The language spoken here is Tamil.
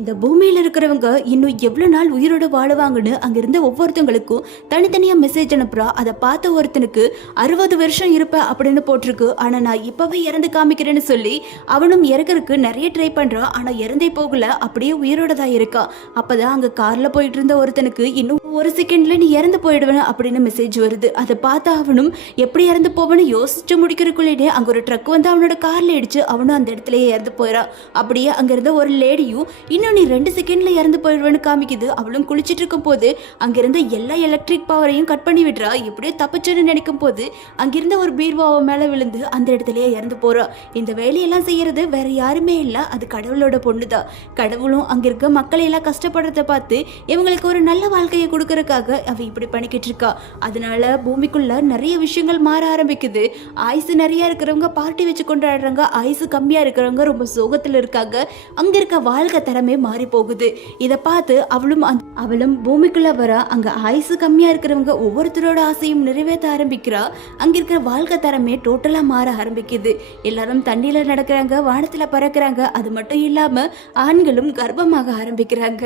இந்த பூமியில இருக்கிறவங்க இன்னும் எவ்வளவு நாள் உயிரோட வாழுவாங்கன்னு அங்க இருந்த ஒவ்வொருத்தவங்களுக்கும் தனித்தனியா மெசேஜ் அனுப்புறா. அதை பார்த்த ஒருத்தனுக்கு 60 வருஷம் இருப்ப அப்படின்னு போட்டிருக்கு. ஆனா நான் இப்பவே இறந்து காமிக்கிறேன்னு சொல்லி அவனும் இறக்கறதுக்கு நிறைய ட்ரை பண்றான். ஆனா இறந்தே போகல, அப்படியே உயிரோட தான் இருக்கா. அப்பதான் அங்க கார்ல போயிட்டு இருந்த ஒருத்தனுக்கு இன்னும் ஒரு செகண்ட்ல நீ இறந்து போயிடுவேன் அப்படின்னு மெசேஜ் வருது. அதை பார்த்து அவனும் எப்படி இறந்து போவேன்னு யோசிச்சு முடிக்கிறதுக்குள்ளே அங்க ஒரு ட்ரக் வந்து அவனோட கார்ல இடிச்சு அவனும் அந்த இடத்துலயே இறந்து போயிடறான். அப்படியே அங்க இருந்த ஒரு லேடியும் இன்னும் நீ 2 செகண்ட்ல இறந்து போயிடுவேன்னு காமிக்குது. அவளும் குளிச்சிட்டு இருக்கும் போது அங்கிருந்த எல்லா எலக்ட்ரிக் பவரையும் கட் பண்ணி விடுறா. எப்படியோ தப்பிச்சுன்னு நினைக்கும் போது அங்கிருந்த ஒரு பீர்வாவை மேல விழுந்து அந்த இடத்துலயே இறந்து போறா. இந்த வேலையெல்லாம் செய்யறது வேற யாருமே இல்ல, அது கடவுளோட பொண்ணுதான். கடவுளும் அங்க இருக்க மக்களை எல்லாம் கஷ்டப்படுறத பார்த்து இவங்களுக்கு ஒரு நல்ல வாழ்க்கையை கொடுக்கறதுக்காக அவ இப்படி பண்ணிக்கிட்டு இருக்கா. அதனால பூமிக்குள்ள நிறைய விஷயங்கள் மாற ஆரம்பிக்குது. ஆயுசு நிறைய இருக்கிறவங்க பார்ட்டி வச்சு கொண்டாடுறாங்க, ஆயுசு கம்மியா இருக்கிறவங்க ரொம்ப சோகத்துல இருக்காங்க. அங்க இருக்க வாழ்க்கை தரமே மாறி போகுது. இதை பார்த்து அவளும் பூமிக்குள்ள வர அங்க ஆயுசு கம்மியா இருக்கிறவங்க ஒவ்வொருத்தரோட ஆசையும் நிறைவேற்ற ஆரம்பிக்கிறா. அங்க இருக்கிற வாழ்க்கை தரமே டோட்டலா மாற ஆரம்பிக்குது. எல்லாரும் தண்ணியில நடக்கிறாங்க, வானத்துல பறக்கிறாங்க. அது மட்டும் இல்லாம ஆண்களும் கர்ப்பமாக ஆரம்பிக்கிறாங்க.